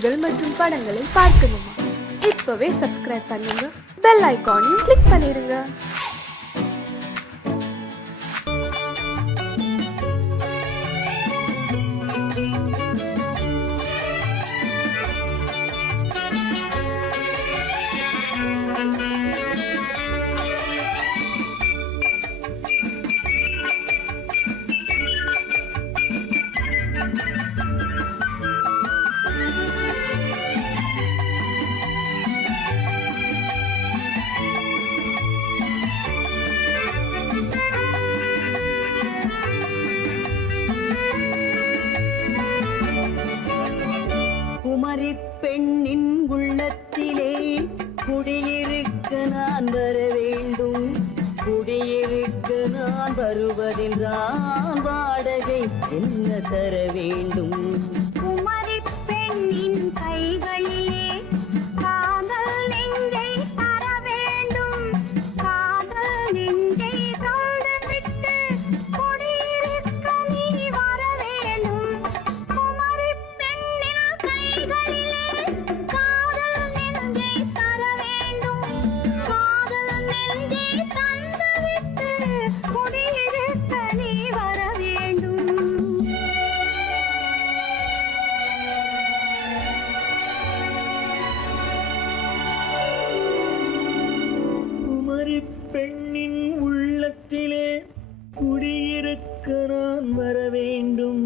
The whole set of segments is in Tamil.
பாடல்கள் மற்றும் படங்களை பார்க்கணுமா? இப்பவே சப்ஸ்கிரைப் பண்ணுங்க, பெல் ஐகானையும் கிளிக் பண்ணிருங்க. குமரி பெண்ணின் உள்ளத்திலே குடியிருக்க நான் வர வேண்டும். குடியிருக்க நான் வருவதென்றால் வாடகை என்ன தர வேண்டும்? குமரி பெண்ணின் கைகளிலே காதல் நெஞ்சை தர வேண்டும். காதல் நெஞ்சை தந்துவிட்டு குடியிருக்க நீ வர வேண்டும். குமரி பெண்ணின் கைகளிலே காதல் நெஞ்சை தர வேண்டும். காதல் நெஞ்சை தந்துவிட்டு குடியிருக்க நீ வர வேண்டும். குமரி பெண்ணின் உள்ளத்திலே குடியிருக்க நான் வர வேண்டும்.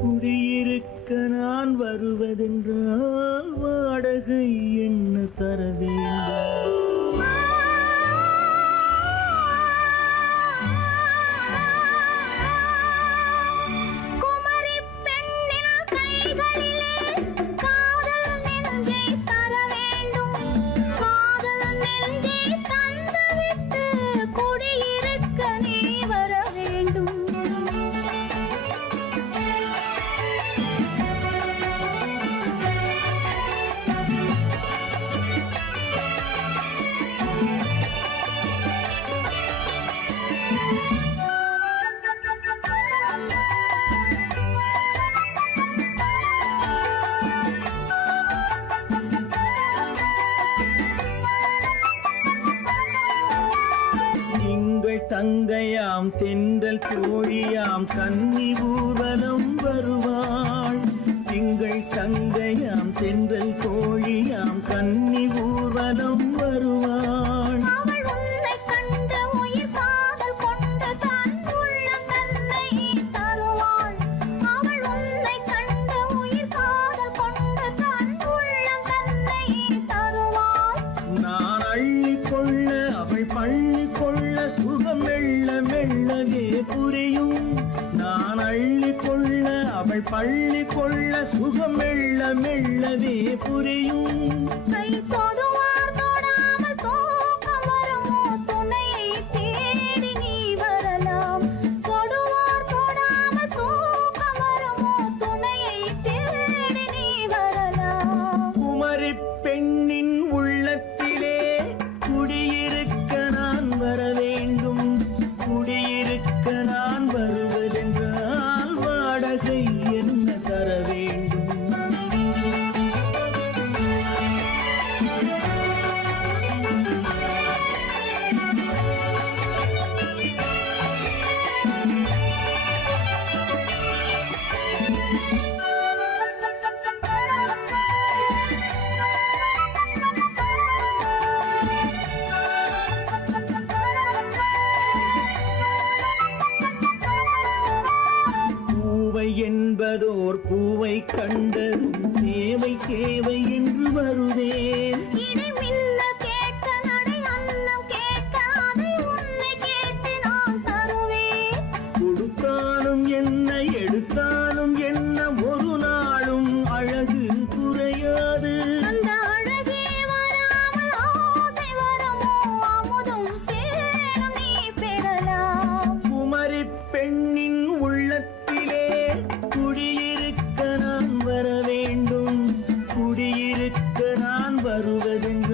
குடியிருக்க நான் வருவதென்றால் வாடகை என்ன தர வேண்டும்? குமரி பெண்ணின் கைகளிலே காதல் நெஞ்சை தர வேண்டும். காதல் நெஞ்சை தந்துவிட்டு குடியிருக்க நீ வர வேண்டும். திங்கள் தங்கையாம் தென்றல் தோழியாம் கன்னி ஊர்வலம் வருவாள். திங்கள் தங்கையாம் தென்றல் தோழியாம் கன்னி ஊர்வலம் வருவாள். அவள் உன்னை கண்டு உயிர் காதல் கொண்டு தன் உள்ளம் தன்னை தருவாள். அவள் உன்னை கண்டு உயிர் காதல் கொண்டு தன் உள்ளம் தன்னை தருவாள். நான் அள்ளி கொள்ள அவள் பள்ளி கொள்ள சுகம் மெல்ல மெல்லவே புரியும். நான் அள்ளி கொள்ள அவள் பள்ளி கொள்ள சுகம் மெல்ல மெல்லவே புரியும். கை தொடுவார் தொடாமல் தூக்கம் வருமோ? துணையை தேடி நீ வரலாம். தொடுவார் தொடாமல் தூக்கம் வருமோ? துணையை தேடி நீ வரலாம். குமரி பெண்ணின் உள்ளத்திலே குடியிருக்க நான் வர வேண்டும். குடியிருக்க நான் வருவதென்றால் வாடகை என்ன தர வேண்டும்? பூவை என்பதோர் பூவை கண்டதும் தேவை தேவை என்று வருவேன். இடி மின்ன கேட்க நடை அன்னம் கேட்க அதை உன்னை கேட்டு நான் தருவேன். கொடுத்தாலும் என்ன எடுத்தாலும் என்ன ஒரு நாளும் அழகு குறையாது. அந்த அழகே வராமல் ஆசை வருமோ? அமுதும் தேனும் நீ பெறலாம். குமரி பெண்ணின் உள்ளத்திலே குடியிருக்க நான் வர வேண்டும். குடியிருக்க நான் வருவதென்று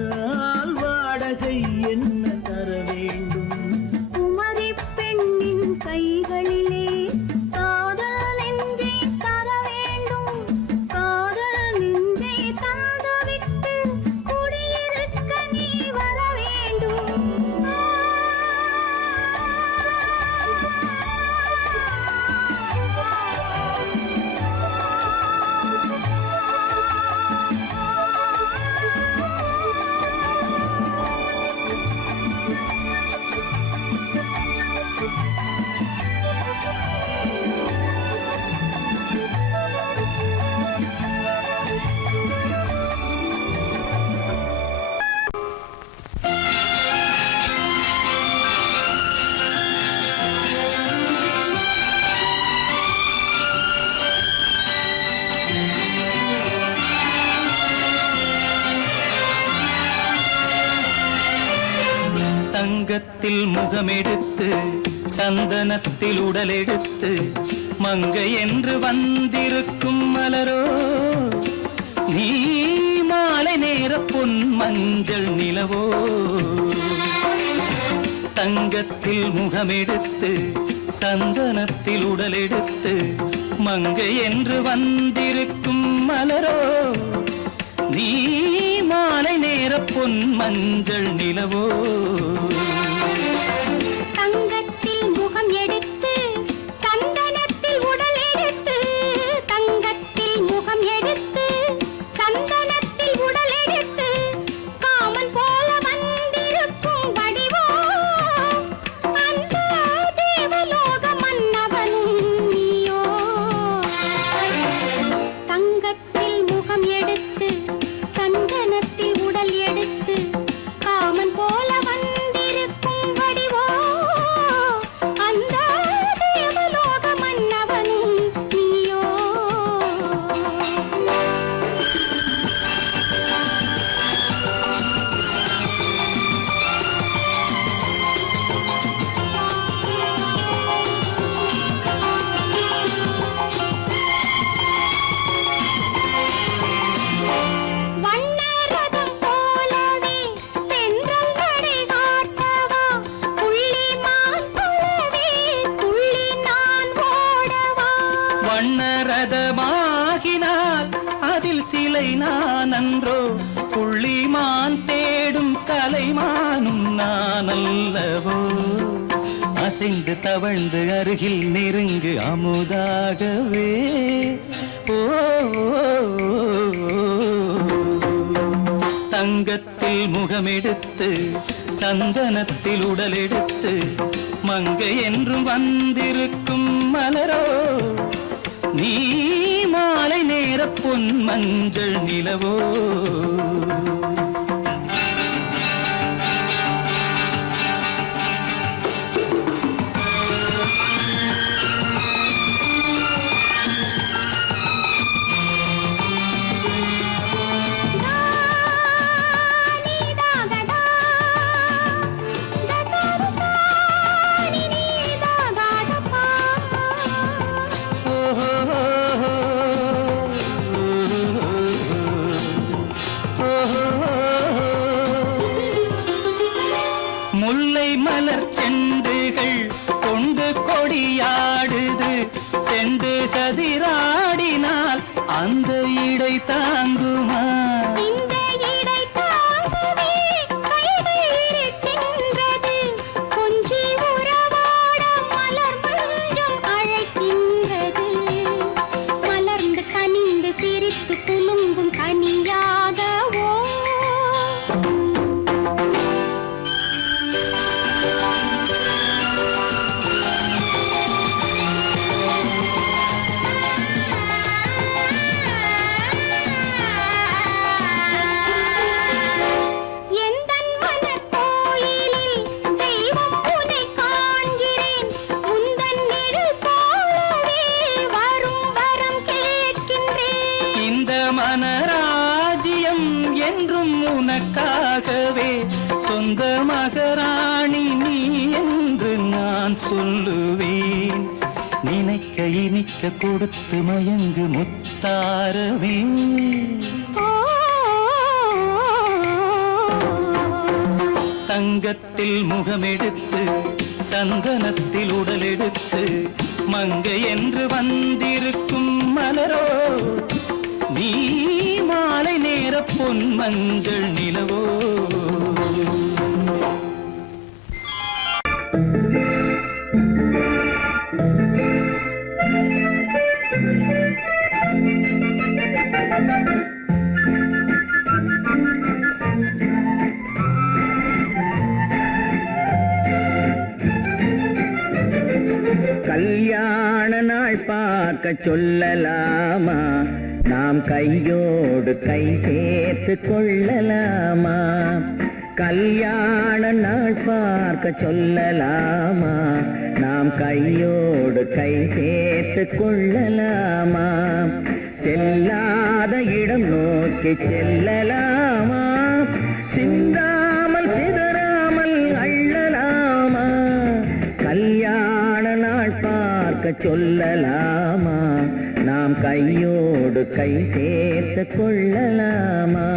தங்கத்தில் முகமெடுத்து சந்தனத்தில் உடலெடுத்து மங்கை என்று வந்திருக்கும் மலரோ நீ மாலை நேர பொன் மஞ்சள் நிலவோ தங்கத்தில் முகமெடுத்து சந்தனத்தில் உடலெடுத்து மங்கை என்று வந்திருக்கும் மலரோ நீ மாலை நேர பொன் மஞ்சள் நிலவோ தங்கத்தில் முகம் எடுத்து சந்தனத்தில் உடல் எடுத்து தங்கத்தில் முகம் எடுத்து சந்தனத்தில் உடல் எடுத்து காமன் போல வந்திருக்கும் வடிவோ அந்த தேவலோக மன்னவனும் நீயோ தங்கத்தில் முகம் எடுத்து சந்தனத்தில் உடல் எடுத்து காமன் போல வந்திருக்கும் வடிவோ அந்த தேவலோக மன்னவனும் நீயோ வண்ணரதம் போலவே தென்றல் நடை காட்டவா புள்ளிமான் போலவே துள்ளி நான் ஓடவா வண்ணரதமாகினால் அதில் சிலை நான் அன்றோ புள்ளிமான் தேடும் கலைமானும் நான் அல்லவோ அசைந்து தவழ்ந்து அருகில் நெருங்கு அமுதாகவே ஓ தங்கத்தில் முகமெடுத்து சந்தனத்தில் உடலெடுத்து மங்கை என்றும் வந்திருக்கும் மலரோ நீ மாலை நேர பொன் மஞ்சள் நிலவோ நீதாகதா தசரசா நீதாகதப்பா முல்லை மலர் செண்டுகள் கொண்டு கொடியாடுது செண்டு சதிராடினால் அந்த இடை தாங்குமா இந்த இடை தாங்கவே கைகள் இருக்கின்றது கொஞ்சி உறவாட மலர் மஞ்சம் அழைக்கின்றது மலர்ந்து கனிந்து சிரித்து குலுங்கும் கனியாகவோ எந்தன் மனக்கோயிலில் தெய்வம் உன்னை காண்கிறேன் உந்தன் நிழல் போலவே வரும் வரம் கேட்கின்றேன் இந்த மனராஜ்யம் என்றும் உனக்காகவே சொந்த மகராணி நீ என்று நான் சொல்லுவேன் நினைக்க இனிக்க கொடுத்து மயங்கு முத்தாரவே ஓ தங்கத்தில் முகமெடுத்து சந்தனத்தில் உடலெடுத்து மங்கை என்று வந்திருக்கும் மலரோ நீ மாலை நேர பொன் மஞ்சள் நிலவோ கல்யாண நாள் பார்க்க சொல்லலாமா நாம் கையோடு கை சேர்த்து கொள்ளலாமா கல்யாண நாள் பார்க்க சொல்லலாமா நாம் கையோடு கை சேர்த்து கொள்ளலாமா செல்லாத இடம் நோக்கி செல்லலாமா சிந்தாமல் சிதறாமல் அள்ளலாமா சொல்லலாமா நாம் கையோடு கை சேர்த்து கொள்ளலாமா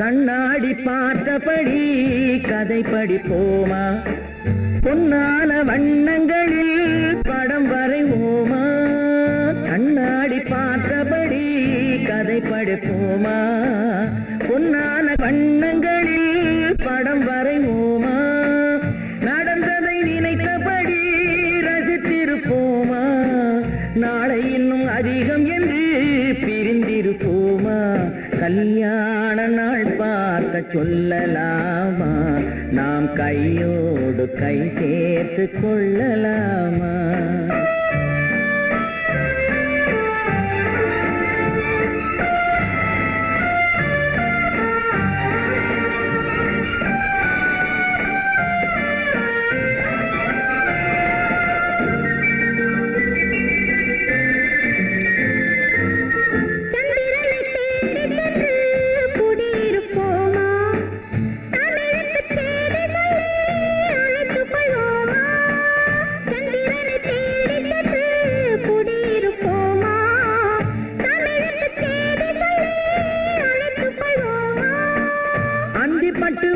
கண்ணாடி பார்த்தபடி கதை படிப்போமா பொன்னான வண்ணங்களில் படம் வரைவோமா கண்ணாடி பார்த்தபடி கதை படிப்போமா பொன்னான வண்ணங்களில் படம் வரைவோமா நடந்ததை நினைத்தபடி ரசித்திருப்போமா நாளை இன்னும் அதிகம் என்று பிரிந்திருப்போமா கல்யாண நாள் பார்க்க சொல்லலாமா நாம் கையோடு கை சேர்த்து கொள்ளலாமா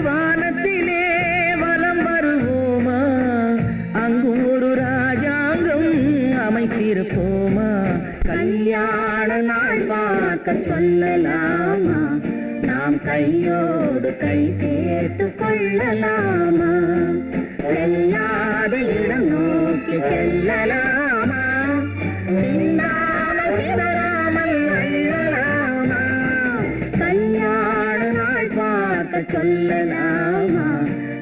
வானத்திலே வலம் வருவோமா அங்கும் ஒரு ராஜாங்கம் அமைத்திருப்போமா கல்யாண நாள் பார்க்க சொல்லலாமா நாம் கையோடு கை சேர்த்து கொள்ளலாமா செல்லாத இடம் நோக்கி செல்லலாமா சிந்தாமல் சிதறாமல் அள்ளலாமா கல்யாண நாள் பார்க்க சொல்லலாமா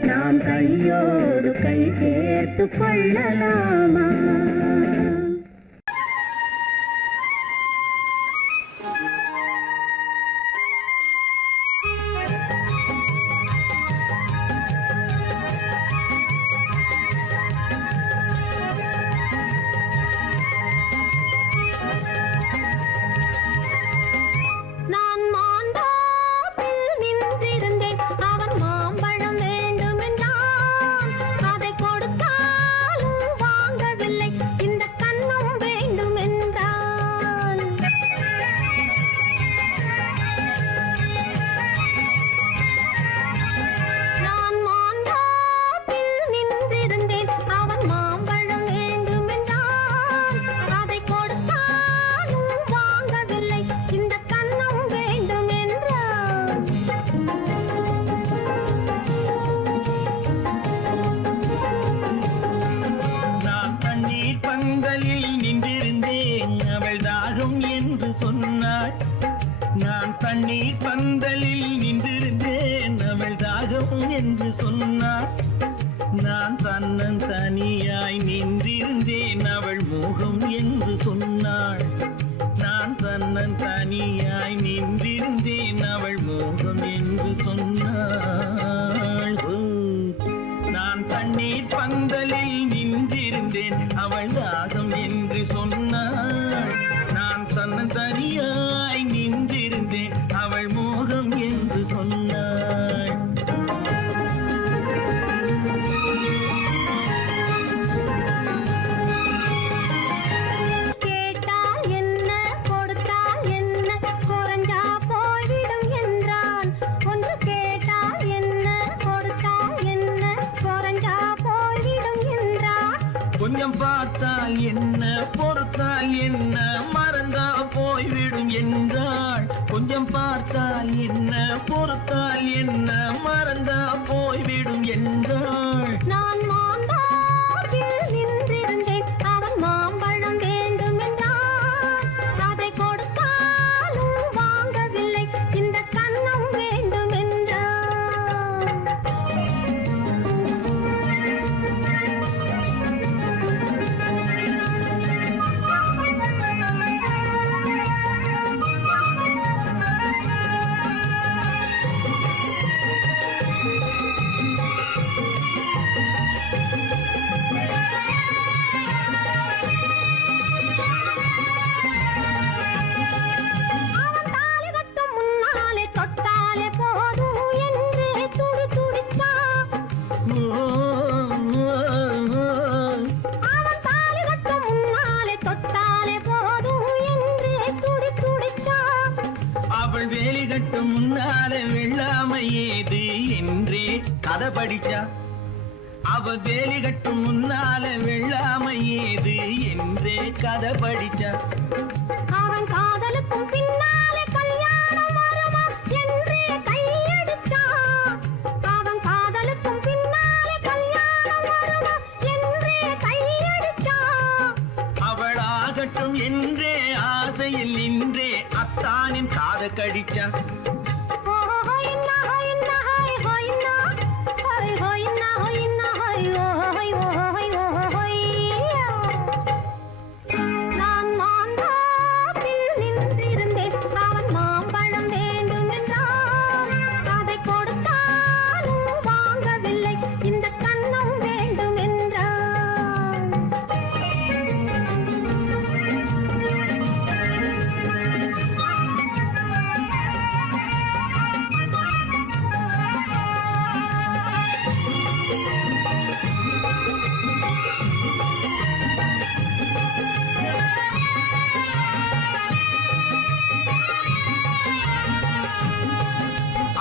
நாம் கையோடு கை சேர்த்து கொள்ளலாமா தண்ணீர் பந்தலில் நின்றிருந்தேன் அவள் தாகம் என்று சொன்னாள் நான் தன்னன் தனியாய் நின்றிருந்தேன் அவள் மோகம் என்று சொன்னாள் நான் தன்னன் தனியாய் நின்றிருந்தேன் அவள் மோகம் என்று சொன்னாள் கொஞ்சம் பார்த்தால் என்ன பொறுத்தால் என்ன மறந்தா போய்விடும் என்றாள். கொஞ்சம் பார்த்தால் என்ன பொறுத்தால் என்ன மறந்தா போய்விடும் என்றாள். நான் மாந்தாப்பில் நின்றிருந்தேன், அவன் மாம்பழம் வேண்டும் என்றான். அதை கொடுத்தாலும் வாங்கவில்லை, இந்த கன்னம் வேண்டும் என்றான். அவன் தாலி கட்டும் முன்னாலே தொட்டாலே போதும் என்று துடி துடித்தான். அவன் தாலி கட்டும் முன்னாலே தொட்டாலே போதும் என்று துடி துடித்தான். அவள் வேலி கட்டும் முன்னால வெள்ளாமை ஏது என்றே கதை படிச்சா. அவள் வேலி கட்டும் முன்னால வெள்ளாமை ஏது என்றே கதை படிச்சா. அவன் காதலுக்கும் பின்னாலே கல்யாணம் வருமா என்றே கையடித்தான். அவன் காதலுக்கும் பின்னாலே கல்யாணம் வருமா என்றே கையடித்தான். அவள் ஆகட்டும் என்றே ஆசையில் நின்றே அத்தானின் காதை கடிச்சா. நான் மாந்தாப்பில் நின்றிருந்தேன், அவன் மாம்பழம் வேண்டும் என்றான். அதை கொடுத்தாலும் வாங்கவில்லை, இந்த கன்னம் வேண்டும் என்றான்.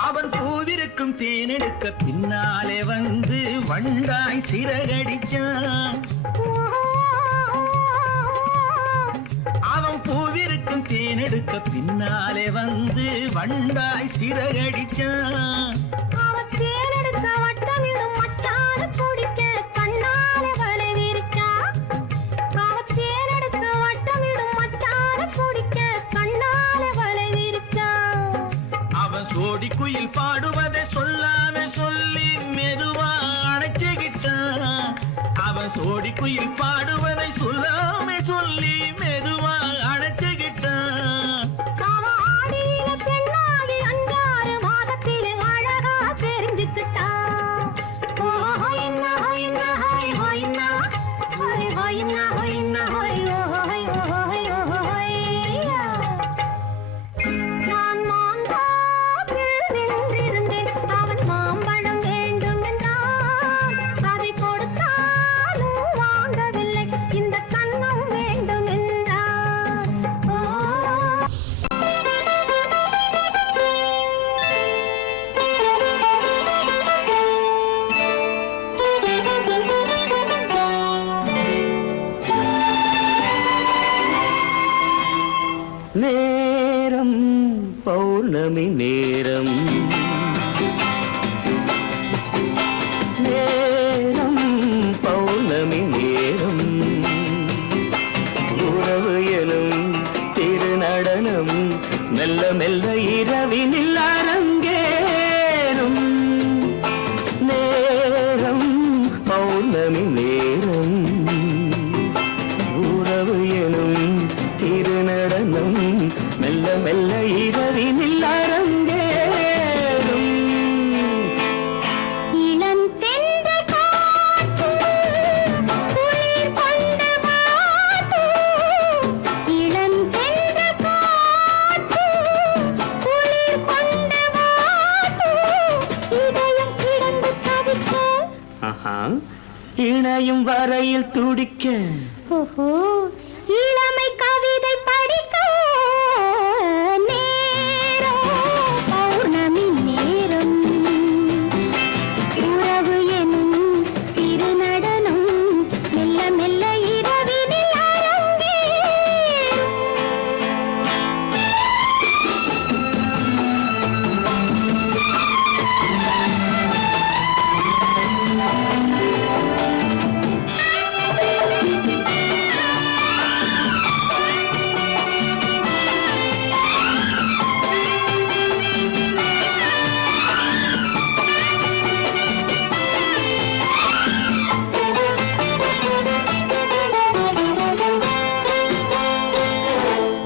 அவன் பூவிருக்கும் தேனெடுக்க பின்னாலே வந்து வண்டாய் சிறகடிச்சான். அவன் பூவிருக்கும் தேனெடுக்க பின்னாலே வந்து வண்டாய் சிறகடிச்சான். அவன் தேனெடுக்க வட்டமிடும் மச்சான குடிக்க கண்ணாலே வலை விரிச்சா. அவன் தேனெடுக்க வட்டமிடும் மச்சான குடிக்க கண்ணாலே வலை விரிச்சா. அவன் சோடி குயில் பாடுவதை சொல்லாம சொல்லி மெதுவா அணைச்சுக்கிட்டான். அவன் சோடி குயில் பாடுவதை சொல்லாம சொல்லி மெதுவா அணைச்சுக்கிட்டான். அவன் ஆடியில பெண்ணாகி 5-6 மாதத்திலே அழகா தெரிஞ்சுக்கிட்டான். ஹொய்னா ஹொய்னா ஹொய் ஹொய்னா ஹொய் ஹொய்னா ஹொய்னா ஹொய் ஹொய் ஹொய் ஹொய்யா. நான் மாந்தாப்பில் நின்றிருந்தேன், அவன் மாம்பழம் வேண்டும் என்றான். அதை கொடுத்தாலும் வாங்கவில்லை, இந்த கன்னம் வேண்டும் என்றான். நேரம் பௌர்ணமி நேரம், நேரம் பௌர்ணமி நேரம், உறவு எனும் திருநடனம் மெல்ல மெல்ல இரவினில் அரங்கேறும். நேரம் பௌர்ணமி நேரம், உறவு எனும் திருநடனம் மெல்ல மெல்ல இரவினில் அரங்கேறும். இளம் தென்றல் காற்று குளிர் கொண்டு வாட்டும். இளம் தென்றல் காற்று குளிர் கொண்டு வாட்டும். இதயம் கிடந்து தவிக்க, ஆஹா, இணையும் வரையில் துடிக்க, ஓஹோ, இளமை கவிதை படிக்க. நேரம் பௌர்ணமி நேரம், உறவு எனும் திருநடனம் மெல்ல மெல்ல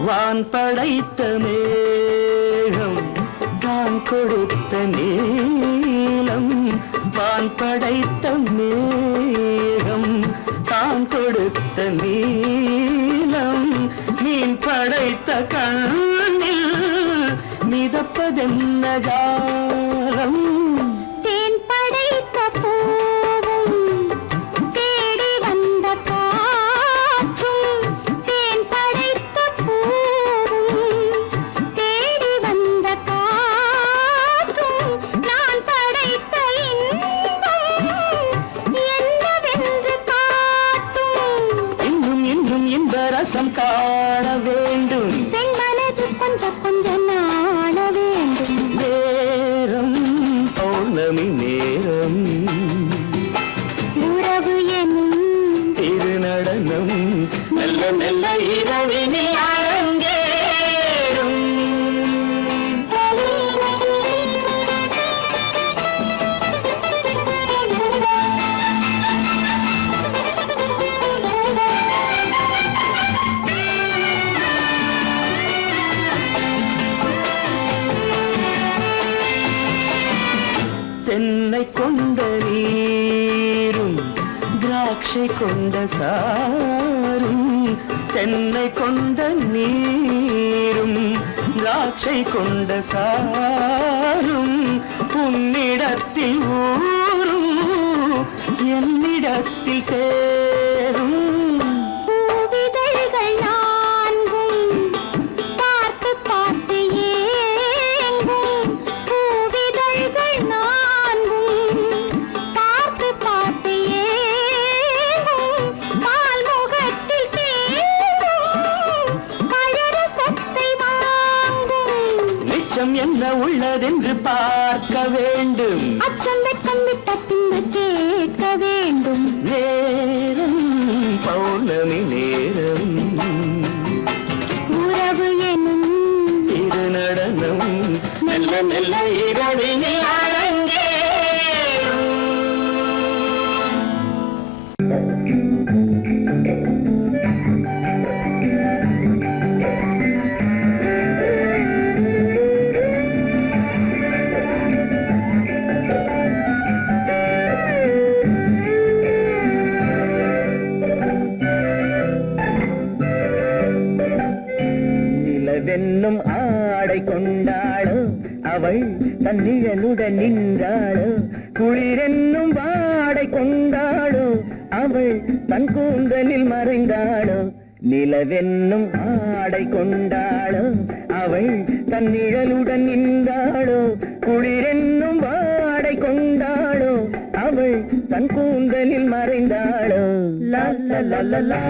வான் படைத்த மேகம் தான் கொடுத்த நீலம். வான் படைத்த மேகம் தான் கொடுத்த நீலம். மீன் படைத்த கண்ணில் மிதப்பதென்ன ஜாலம். தேன் படைத்த பூவும் தேடி வந்த காற்றும். தேன் படைத்த பூவும் தேடி வந்த காற்றும். நான் படைத்த இன்பம் என்னவென்று காட்டும். இன்னும் இன்னும் இன்ப ரசம் காண வேண்டும். பெண் மனது கொஞ்சம் கொஞ்சம் நாண வேண்டும். நேரம் பௌர்ணமி நேரம். உறவு எனும் திருநடனம் மெல்ல மெல்ல இரவினில் அரங்கேறும். தென்னை கொண்ட நீரும் திராட்சை கொண்ட சாரும். தென்னை கொண்ட நீரும் திராட்சை கொண்ட சாரும். உன்னிடத்தில் ஊரும் என்னிடத்தில் சேரும். பூவிதழ்கள் நான்கும் பார்த்து பார்த்து ஏங்கும். பூவிதழ்கள் நான்கும் பார்த்து பார்த்து ஏங்கும். பால்முகத்தில் தேங்கும் பழரசத்தை வாங்கும். நிச்சம் என்ன உள்ளதென்று பார்க்க வேண்டும். அச்சம் வெச்சம் விட்ட பின்பு கேட்க வேண்டும். நேரம் பௌர்ணமி நேரம். உறவு எனும் திருநடனம் மெல்ல மெல்ல இரவினில் அரங்கேறும். நிலவென்னும் ஆடை கொண்டாளோ அவள் தன்னிழலுடன் நின்றாளோ. குளிரென்னும் வாடை கொண்டாளோ அவள் தன் கூந்தலில் மறைந்தாளோ. நிலவென்னும் ஆடை கொண்டாளோ அவள் தன் நிழலுடன் நின்றாளோ. குளிரென்னும் வாடை கொண்டாளோ அவள் தன் கூந்தலில் மறைந்தாளோ. லா லா லா லா லா.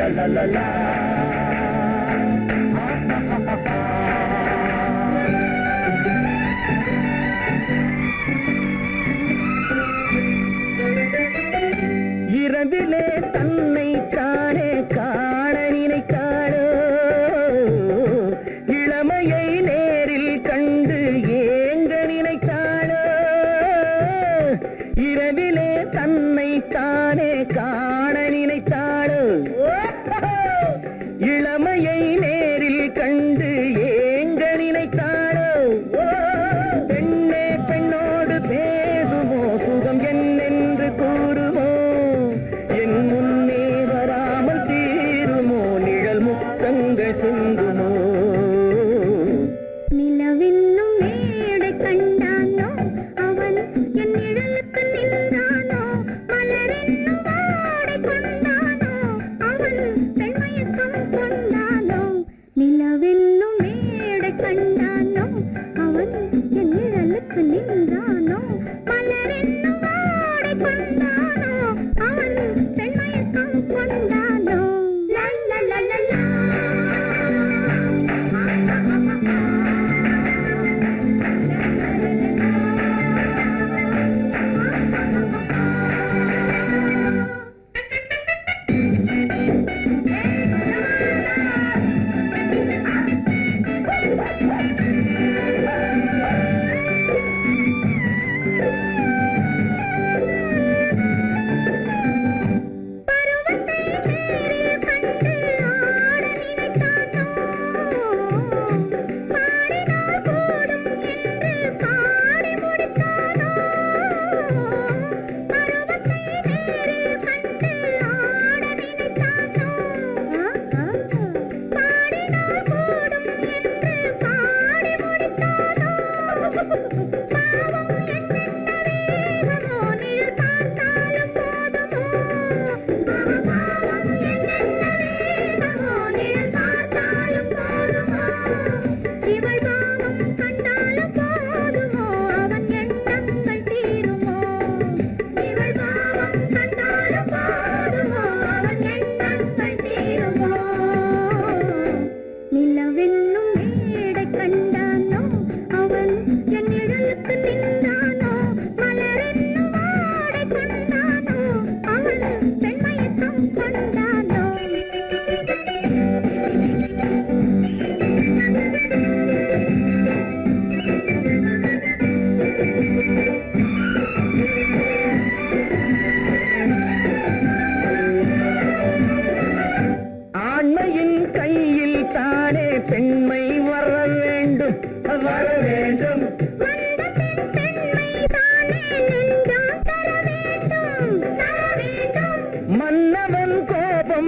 La la la la. இரவிலே தன்னை தானே காண நினைத்தாளோ. இளமையை நேரில் கண்டு ஏங்க நினைத்தாளோ. இரவிலே தன்னை தானே காண நினைத்தாளோ. இளமையை நேரில் கண்டு ஏங்க நினைத்தாளோ. பெண்ணே பெண்ணோடு பேசுமோ சுகம் என்னென்று கூறுமோ. என் முன்னே வராமல் தீருமோ நிழல் முத்தங்கள் சிந்துமோ. நிலவென்னும் மேடை கண்டானோ அவன் என் நிழலுக்கு நின்றானோ. மலரென்னும் வாடை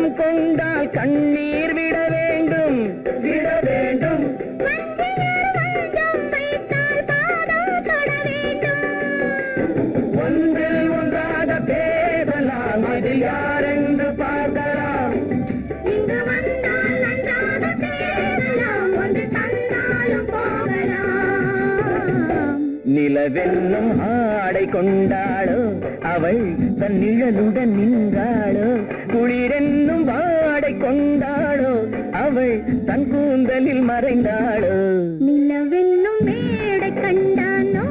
உள்ளம் கொண்டால் கண்ணீர் விட வேண்டும் விட வேண்டும். ஒன்றில் ஒன்றாக பேசலாம், அது யாரென்று பார்க்கலாம். இங்கு வந்தால் நன்றாக பேசலாம், ஒன்று தந்தாலும் போகலாம். நிலவென்னும் ஆடை கொண்டாளோ அவள் தன் நிழலுடன் நின்றாளோ, குளிரென்னும் வாடை கொண்டாளோ அவள் தன் கூந்தலில் மறைந்தாளோ. நிலவென்னும் மேடை கண்டானோ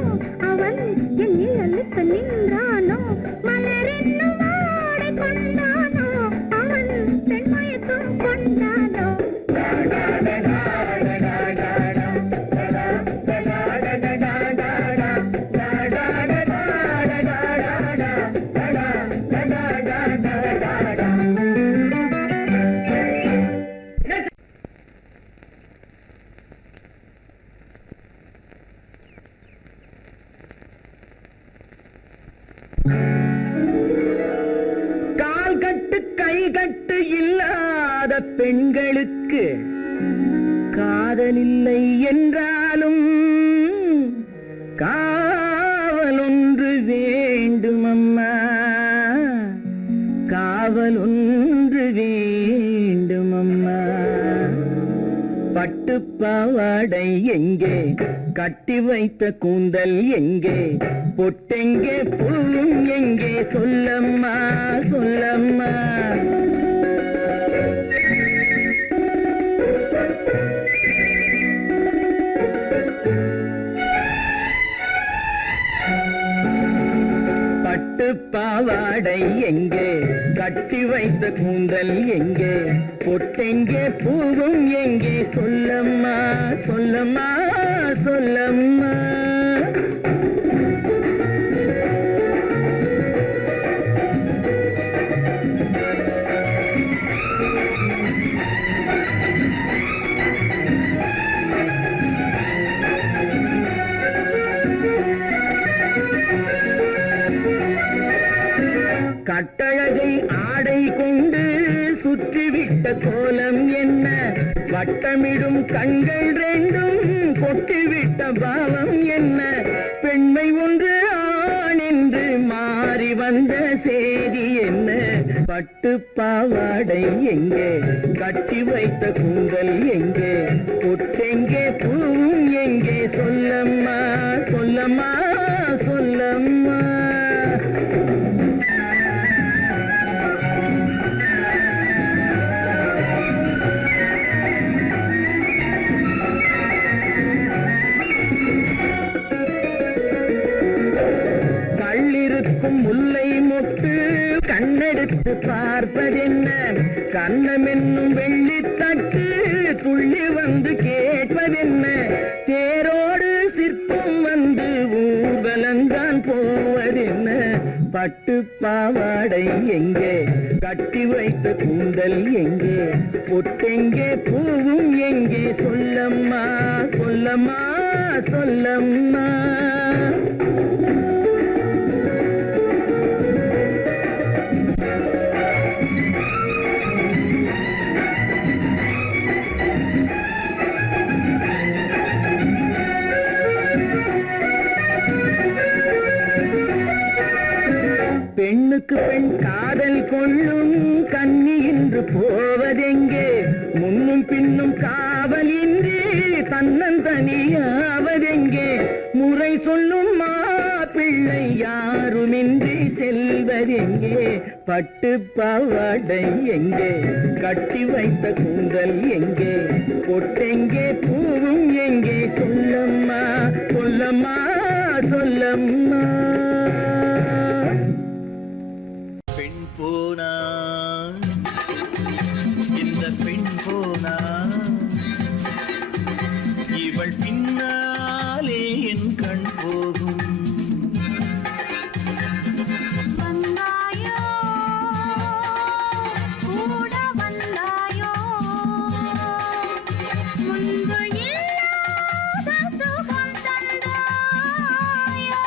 அவன் என் நிழலுக்கு நின்றானோ, மலரென்னும் வாடை கொண்டானோ அவன் பெண்மயக்கம் கொண்டானோ. கால் கட்டு கை கட்டு இல்லாத பெண்களுக்கு காதலில்லை என்றாலும் காவல் ஒன்று வேண்டும் அம்மா, காவல் ஒன்று வேண்டும் அம்மா. பட்டு பாவாடை எங்கே, கட்டி வைத்த கூந்தல் எங்கே, பொட்டெங்கே பூவும் எங்கே, சொல்லம்மா சொல்லம்மா. பட்டு பாவாடை எங்கே, கட்டி வைத்த கூந்தல் எங்கே, பொட்டெங்கே பூவும் எங்கே, சொல்லம்மா சொல்லம்மா சொல்லம்மா. கட்டழகை ஆடை கொண்டு சுற்றிவிட்ட கோலம் என்ன, வட்டமிடும் கண்கள் ரெண்டும் கொட்டிவிட்ட பாவம் என்ன, பெண்மை ஒன்று ஆண் என்று மாறி வந்த செய்தி என்ன. பட்டு பாவாடை எங்கே, கட்டி வைத்த கூந்தல் எங்கே, பொட்டெங்கே பூவும் எங்கே, சொல்லம்மா சொல்லம்மா சொல்லம்மா. முல்லை மொட்டு கண்ணெடுத்து பார்ப்பதென்ன, கண்ணம் என்னும் வெள்ளித்தட்டு துள்ளி வந்து கேட்பதென்ன, தேரோடு சிற்பம் வந்து ஊர்வலந்தான் போவதென்ன. பட்டு பாவாடை எங்கே, கட்டி வைத்த கூந்தல் எங்கே, பொட்டெங்கே பூவும் எங்கே, சொல்லம்மா சொல்லம்மா சொல்லம்மா. பெண்ணுக்கு பெண் காதல் கொள்ளும் கன்னி இன்று போவதெங்கே, முன்னும் பின்னும் காவலின்றி தன்னந்தனியாவதெங்கே, முறை சொல்லும் மாப்பிள்ளை யாருமின்றி செல்வதெங்கே. பட்டு பாவாடை எங்கே, கட்டி வைத்த கூந்தல் எங்கே, பொட்டெங்கே பூவும் எங்கே, சொல்லம்மா சொல்லம்மா சொல்லம்மா. பெண் போனா இந்த பெண் போனா, இவள் பின்னாலே என் கண் போகும். வந்தாயோ கூட வந்தாயோ, முன்பு இல்லாத சுகம் தந்தாயோ.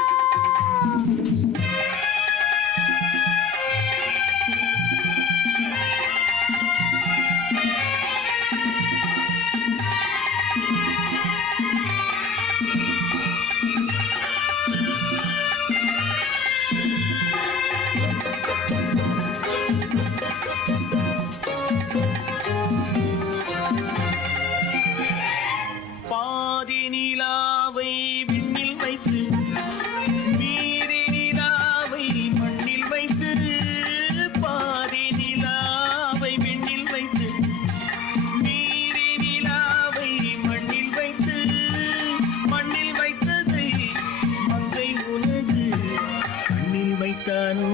வைத்தானோ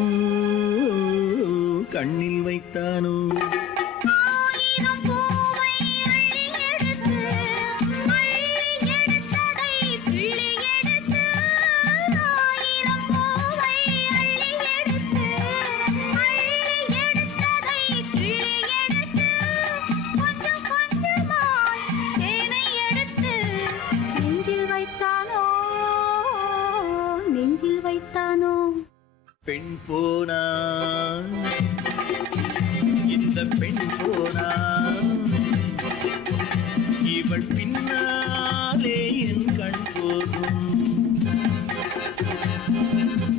கண்ணில் வைத்தானோ ஆயிரம் பூவை அள்ளி எடுத்து அள்ளி எடுத்ததை கிள்ளி எடுத்து ஆயிரம் பூவை அள்ளி எடுத்து அள்ளி எடுத்ததை கிள்ளி எடுத்து கொஞ்சம் கொஞ்சமாய் தேனை எடுத்து நெஞ்சில் வைத்தானோ நெஞ்சில் வைத்தானோ பெண் போனா இந்த பெண் போனா இவள் பின்னாலே என் கண் போகும்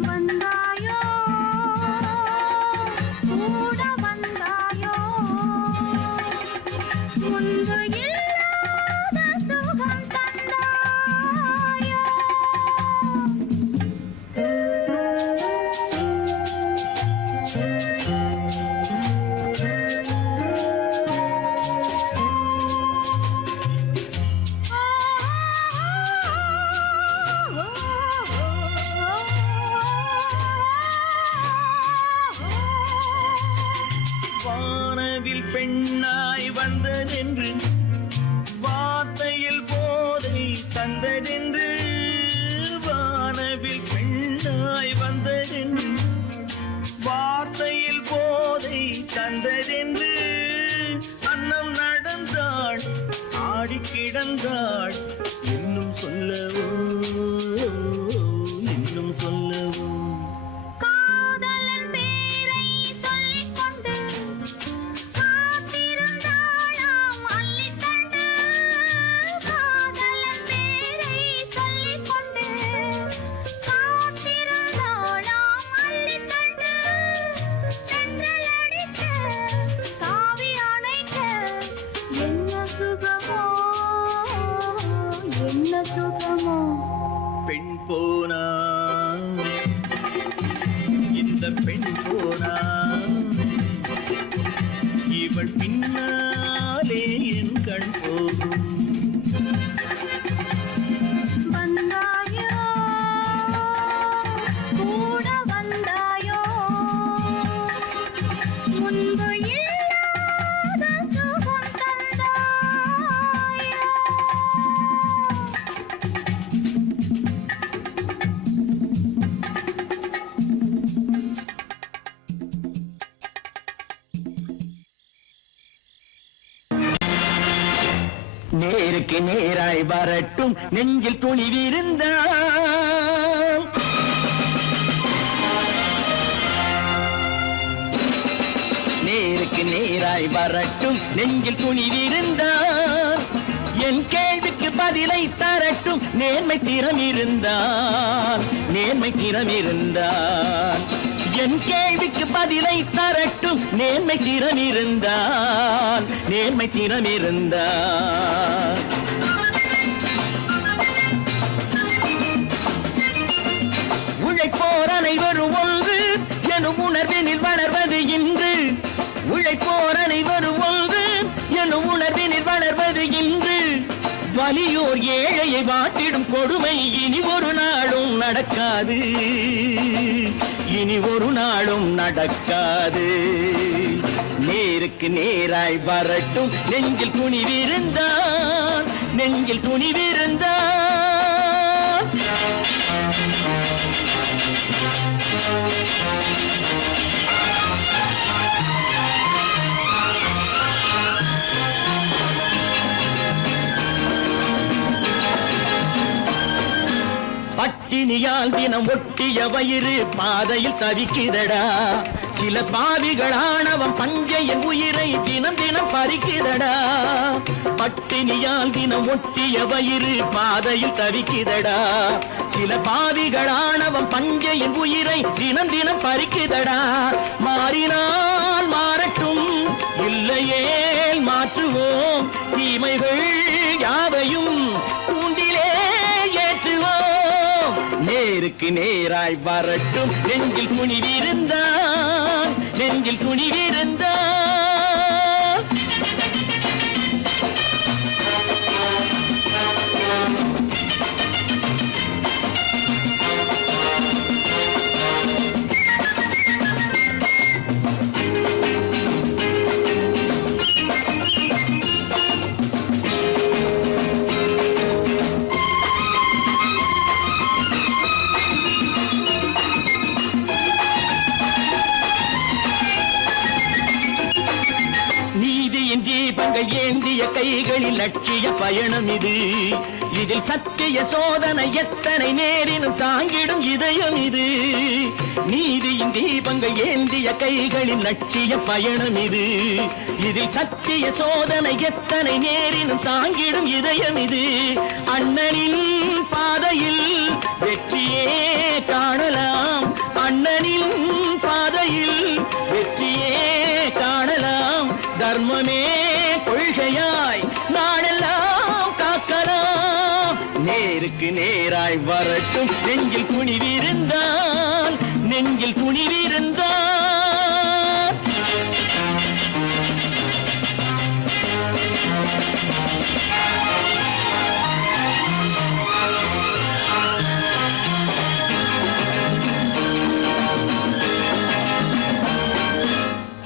வந்தாயோ கூட வந்தாயோ முன்பு இல்லாத சுகம் தந்தாயோ வானவில் பெண்ணாய் வந்ததென்று வார்த்தையில் போதை தந்ததென்று வானவில் பெண்ணாய் வந்ததென்று வார்த்தையில் போதை தந்ததென்று அன்னம் நடந்தாள் ஆடி கிடந்தாள் இன்னும் சொல்லவோ இன்னும் சொல்லவோ காதலன் பேரை சொல்லிக் கொண்டு காத்திருந்தாளாம் அள்ளித்தண்டு காதலன் பேரை சொல்லிக் கொண்டு காத்திருந்தாளாம் அள்ளித்தண்டு தென்றல் அடிக்க தாவி அணைக்க என்ன சுகமோ என்ன சுகமோ பெண் போனா இந்த பெண் போனா இவள் பின்னாலே என் கண் போகும் வந்தாயோ கூட வந்தாயோ முன்பு இல்லாத சுகம் தந்தாயோ நேருக்கு நேராய் வரட்டும் நெஞ்சில் துணிவிருந்தால் நேருக்கு நேராய் வரட்டும் நெஞ்சில் துணிவிருந்தால் என் கேள்விக்கு பதிலை தரட்டும் நேர்மை திறம் இருந்தால் நேர்மை திறம் இருந்தால் என் கேள்விக்கு பதிலை தரட்டும் நேர்மை திறம் இருந்தால் நேர்மை திறம் இருந்தால் உழைப்போர் அனைவரும் ஒன்று எனும் உணர்வினில் வளர்வது இன்று உழைப்போர் அனைவரும் ஒன்று எனும் உணர்வினில் வளர்வது இன்று வலியோர் ஏழையை வாட்டிடும் கொடுமை இனி ஒரு நாளும் நடக்காது இனி ஒரு நாளும் நடக்காது நேருக்கு நேராய் வரட்டும் நெஞ்சில் துணிவிருந்தால் நெஞ்சில் துணிவிருந்தால் பட்டினியால் தினம் ஒட்டிய வயிறு பாதையில் தவிக்குதடா சில பாவிகளானவன் பஞ்சையின் உயிரை தினம் தினம் பறிக்குதடா பட்டினியால் தினம் ஒட்டிய வயிறு பாதையில் தவிக்குதடா சில பாவிகளானவன் பஞ்சையின் உயிரை தினம் தினம் பறிக்குதடா மாறினால் மாறட்டும் இல்லையே மாற்றுவோம் தீமைகள் யாவையும் கூண்டிலே ஏற்றுவோம் நேருக்கு நேராய் வரட்டும் நெஞ்சில் துணிவிருந்தால் நெஞ்சில் துணிவிருந்தால் ஏந்திய கைகளில் லட்சிய பயணம் இது. இதில் சத்திய சோதனை எத்தனை நேரினும் தாங்கிடும் இதயம் இது. நீதியின் தீபங்கள் ஏந்திய கைகளில் லட்சிய பயணம் இது. இதில் சத்திய சோதனை எத்தனை நேரினும் தாங்கிடும் இதயம் இது. அண்ணனின் பாதையில் வெற்றியே காணலாம். அண்ணனின் பாதையில் வெற்றியே காணலாம். தர்மமே கொள்கையாய் நாடெல்லாம் காக்கலாம். நேருக்கு நேராய் வரட்டும் நெஞ்சில் துணிவிருந்தால், நெஞ்சில் துணிவிருந்தால்.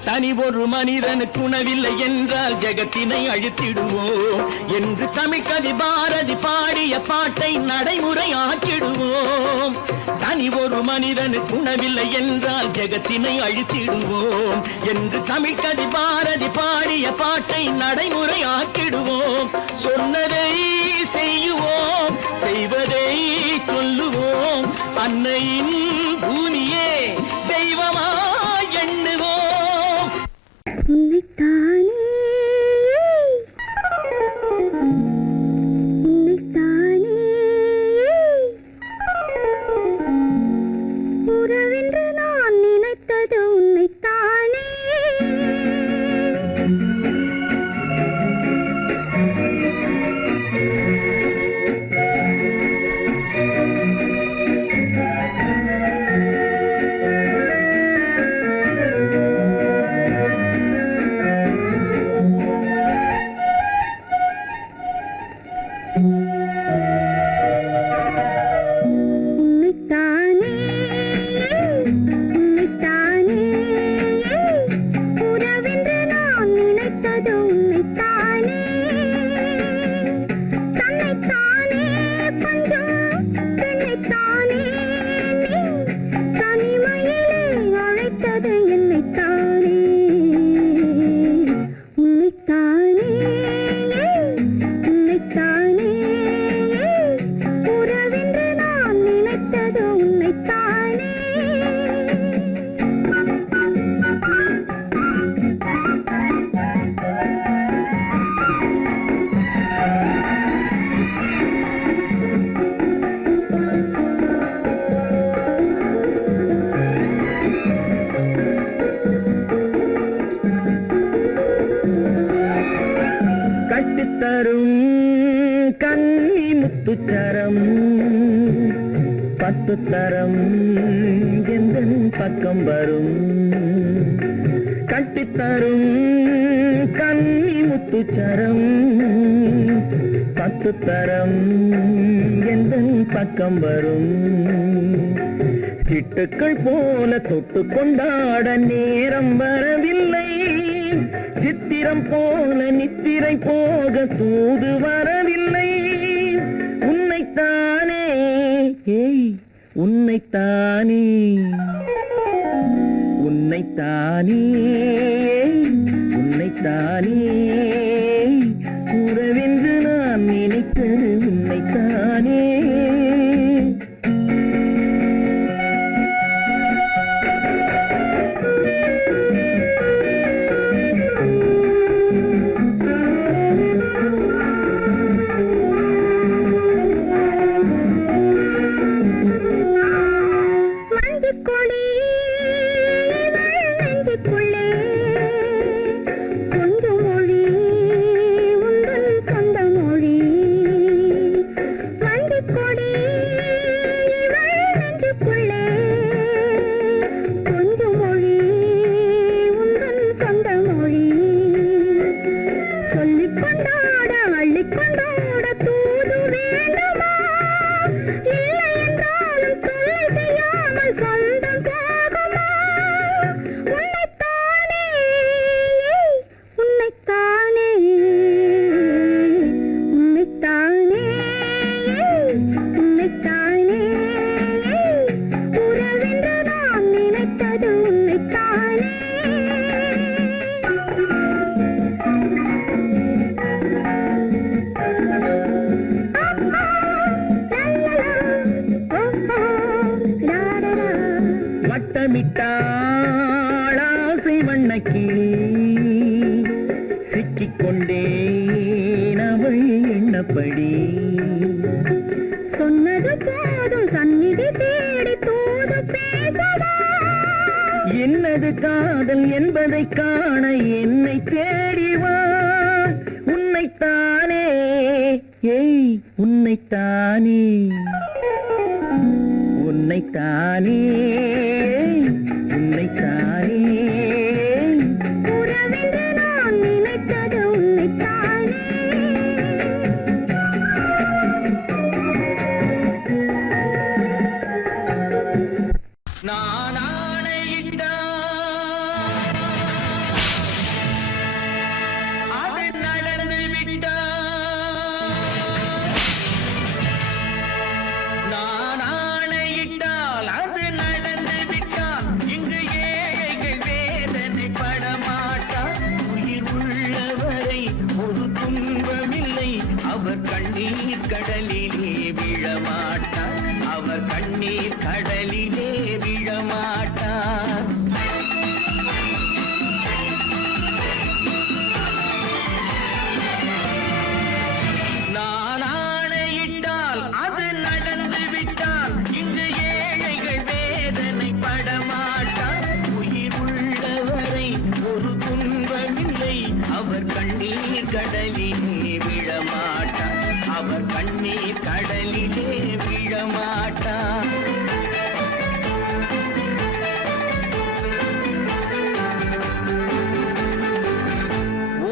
தனி ஒரு மனிதனுக்கு உணவில்லை என்றால் ஜெகத்தினை அழித்திடுவோம் என்று தமிழ் கவி பாரதி பாடிய பாட்டை நடைமுறை ஆக்கிடுவோம். தனி ஒரு மனிதனுக்கு உணவில்லை என்றால் ஜெகத்தினை அழித்திடுவோம் என்று தமிழ் கவி பாரதி பாடிய பாட்டை நடைமுறை ஆக்கிடுவோம். சொன்னதை செய்யுவோம், செய்வதை சொல்லுவோம். அன்னையின் பூமியே தெய்வமா எண்ணுவோம். உன்னைத்தானே உன்னைத்தானே உறவென்று நான் நினைத்தது உன்னைத்தானே. பத்து தரம் எந்தன் பக்கம் வரும். கட்டித்தரும் கன்னி முத்துச்சரம் பத்து தரம் எந்தன் பக்கம் வரும். சிட்டுக்கள் போல தொட்டு கொண்டாட நேரம் வரவில்லை. சித்திரம் போல நித்திரை போக தூது வரவில்லை. உன்னைத்தானே ஏய் உன்னைத்தானே உன்னைத்தானே உன்னைத்தானே உறவென்று நான் நினைத்தது உன்னைத்தானே. கொடி நெஞ்சுக்குள்ளே வண்ணக்கிளி சிக்கிக்கொண்டேன் அவள் எண்ணப்படி. சொன்னது போதும் சந்நிதி தேடி தூது பேசவா? என்னது காதல் என்பதை காண என்னை தேடிவா. உன்னைத்தானே ஏய் உன்னைத்தானே உன்னைத்தானே உன்னைத்தானே உறவென்று நான் நினைத்தது உன்னைத்தானே. நான் ஆணையிட்டால் அது நடந்து விட்டால். நான் ஆணையிட்டால் அது நடந்து விட்டால். இங்கு ஏழைகள் வேதனை படமாட்டார். உயிர் உள்ளவரை ஒரு துன்பமில்லை. அவர் கண்ணீர் கடலிலே விழமாட்டார். அவர் கண்ணீர் கடலிலே விழமாட்டார். நான் ஆணையிட்டால் அது நடந்து விட்டால். இங்கு ஏழைகள் வேதனை படமாட்டார். உயிர் உள்ளவரை ஒரு துன்பமில்லை. அவர் கண்ணீர் கடலிலே விழமாட்டார். அவர் கண்ணீர் கடலிலே விழமாட்டார்.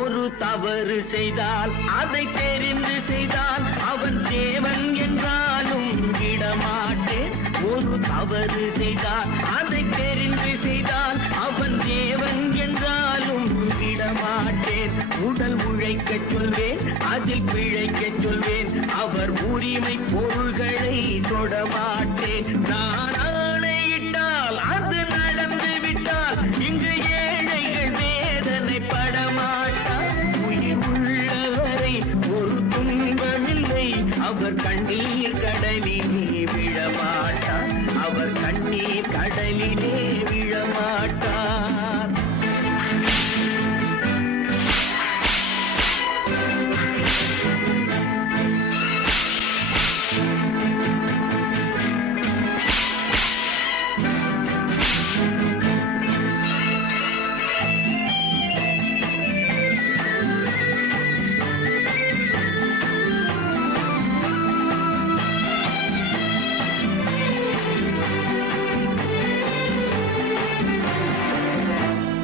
ஒரு தவறு செய்தால் அதை தெரிந்து செய்தால் அவன் தேவன் என்றாலும் விடமாட்டேன். ஒரு தவறு செய்தால் அதை தெரிந்து செய்தால் அவன் தேவன் என்றாலும் விடமாட்டேன். உடல் உழைக்கச் சொல்வேன், அதில் பிழைக்கச் சொல்வேன். அவர் உரிமை பொருள்களை தொடமாட்டேன். நான் ஆணையிட்டால் அது நடந்து விட்டால். இங்கு ஏழைகள் வேதனை படமாட்டார். உயிர் உள்ளவரை ஒரு துன்பமில்லை. அவர் கண்ணீர் கடலிலே விழமாட்டார். அவர் கண்ணீர் கடலிலே விழமாட்டார்.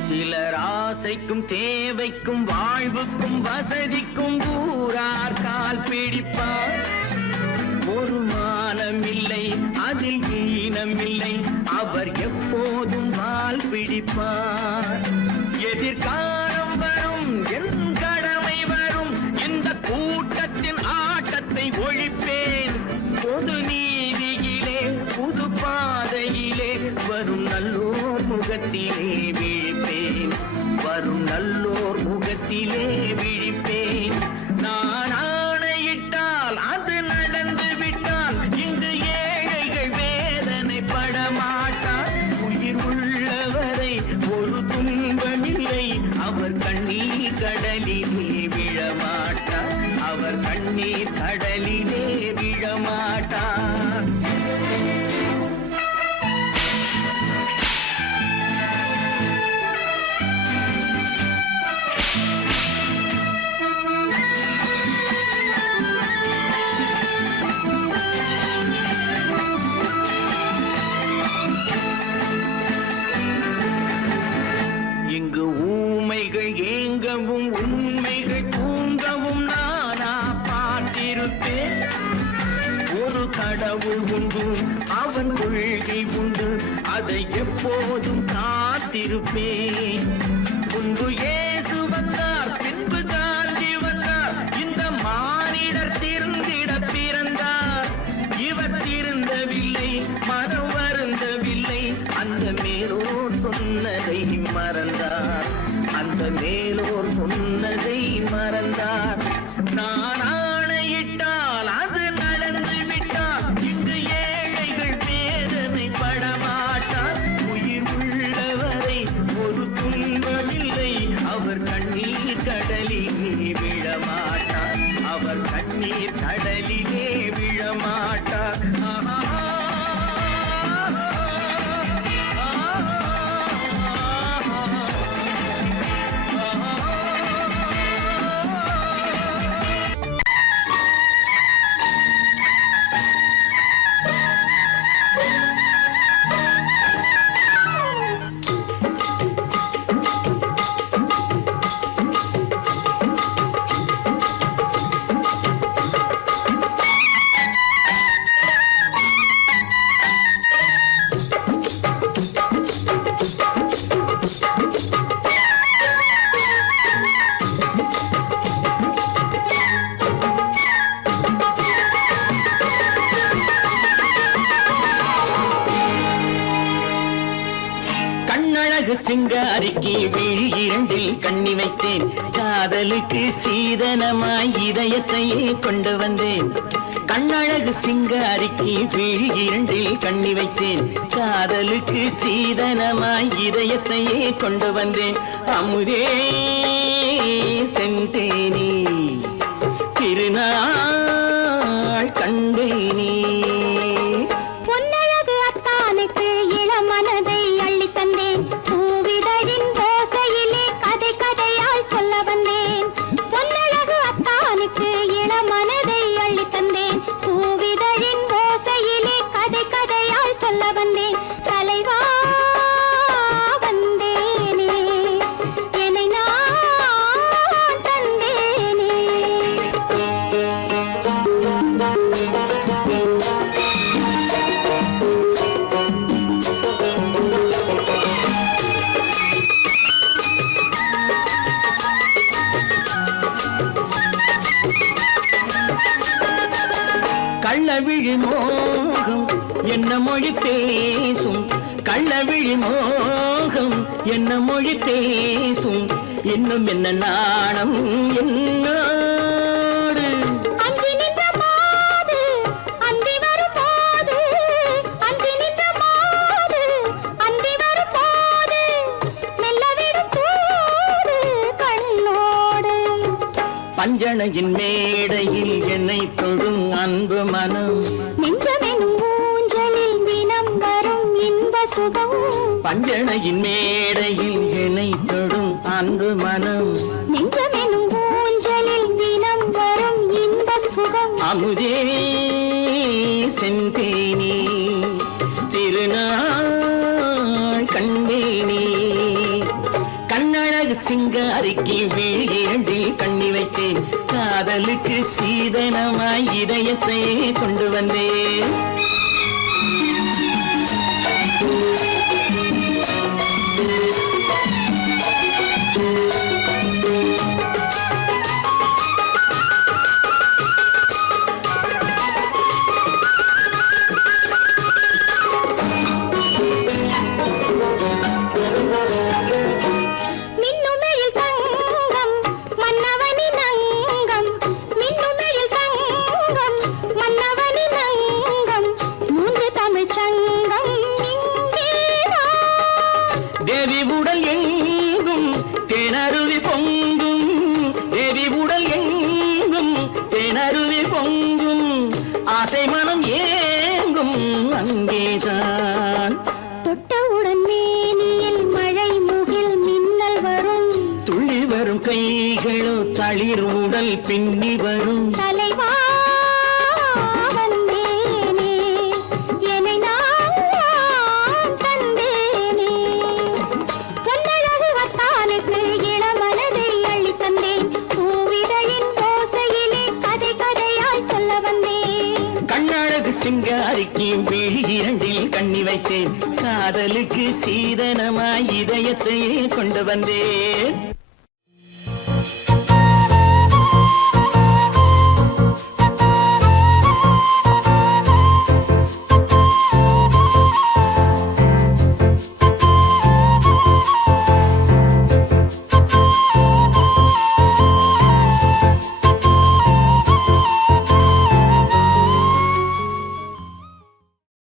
சிலர் ஆசைக்கும் தேவைக்கும் வாழ்வுக்கும் வசதிக்கும் ஊரார் கால் பிடிப்பார். ஒரு மானமில்லை, அதில் ஈனமில்லை. அவர் எப்போதும் வால் பிடிப்பார். எதிர்காலம் வரும், என் கடமை வரும். இந்த கூட்டத்தின் ஆட்டத்தை ஒழிப்பேன். பொது நீதியிலே புது பாதையிலே வரும் நல்லோர் முகத்திலே விழிப்பேன். வரும் நல்லோர் முகத்திலே விழிப்பேன். நான் ஆணையிட்டால் அது நடந்து விட்டால். இங்கு ஏழைகள் வேதனை படமாட்டார். உயிர் உள்ளவரை ஒரு துன்பமில்லை. அவர் கண்ணீர் கடலிலே விழமாட்டார். அவர் கண்ணீர் கடலிலே விழமாட்டார். இங்கு ஊமைகள் ஏங்கவும் உண்மைகள் தூங்கவும் நானா பார்த்திருப்பேன். ஒரு கடவுள் உண்டு, அவன் கொள்கை உண்டு. அதை எப்போதும் காத்திருப்பேன். முன்பு இயேசு வந்தார், பின்பு காந்தி வந்தார். இந்த மானிடர் திருந்திட பிறந்தார். இவர் திருந்தவில்லை, மனம் வருந்தவில்லை. அந்த மேலோர் சொன்னதை மறந்தார். அந்த மேலோர் சொன்னதை மறந்தார். நான் ஆணையிட்டால் அது நடந்து விட்டால். இங்கு ஏழைகள் வேதனை படமாட்டார். உயிர் உள்ளவரை ஒரு துன்பம் அவர் கண்ணீர் கடலிலே விழமாட்டார். கண்ணழகு சிங்காரிக்கு விழி இரண்டில் கண்ணி வைத்தேன். காதலுக்கு சீதனமாய் இதயத்தையே கொண்டு வந்தேன். கண்ணழகு சிங்காரிக்கு விழி இரண்டில் கண்ணி வைத்தேன். காதலுக்கு சீதனமாய் இதயத்தையே கொண்டு வந்தேன். அமுதே செந்தேனே திருநாள் கண்டேனே. பொன்னழகு அத்தானுக்கு இளமனதை அள்ளி தந்தேன். பூவிதழின் ஓசையிலே கதை கதையாய் சொல்ல வந்தேன். பொன்னழகு அத்தானுக்கு இளமனதை அள்ளி தந்தேன். பூவிதழின் ஓசையிலே கதை கதையாய் சொல்ல வந்தேன். தலைவா வந்தேனே என்னை நான் தந்தேனே. கள்ளவிழி மோகம் என்ன மொழி பேசும். கள்ளவிழி மோகம் என்ன மொழி பேசும். இன்னும் என்ன நாணம் என்னோடு. அஞ்சி நின்ற மாது அந்தி வரும் போது, அஞ்சி நின்ற மாது அந்தி வரும் போது, மெல்ல விடும் போது கண்ணோடு. பஞ்சணையின் மேடையில் என்னை தொடும் அன்பு மனம். நெஞ்சமெனும் ஊஞ்சலில் தினம் வரும் இன்ப சுகம். பஞ்சணையின் மேடையில் என்னை தொடும் அன்பு மனம். நெஞ்சமெனும் ஊஞ்சலில் தினம் வரும் இன்ப சுகம். அமுதே செந்தேனே திருநாள் கண்டேனே. கண்ணழகு சிங்காரிக்கு விழி இரண்டில் கண்ணி வைத்தேன். காதலுக்கு சீதனமாய் இதயத்தை கொண்டு வந்தேன். மின்னுமெழில் தங்கம் மன்னவனின் அங்கம். மின்னுமெழில் தங்கம் மன்னவனின் அங்கம். மூன்று தமிழ்ச் சங்கம் இங்கேதான். தேவி உடல் எங்கும் தேனருவி பொங்கும். தேவி உடல் எங்கும் தேனருவி பொங்கும். ஆசை மனம் ஏங்கும் அங்கேதான். தொட்டவுடன் மேனியில் மழை முகில் மின்னல் வரும். துள்ளி வரும் கைகளோ தளிர் உடல் பின்னி வரும். தலைவா வந்தேனே என்னை நான் தந்தேனே. பொன்னழகு அத்தானுக்கு இளமனதை அள்ளி தந்தேன். பூவிதழின் ஓசையிலே கதை கதையாய் சொல்ல வந்தேன். கண்ணழகு சிங்காரிக்கு விழி இரண்டில் கண்ணி வைத்தேன். காதலுக்கு சீதனமாய் இதயத்தையே கொண்டு வந்தேன்.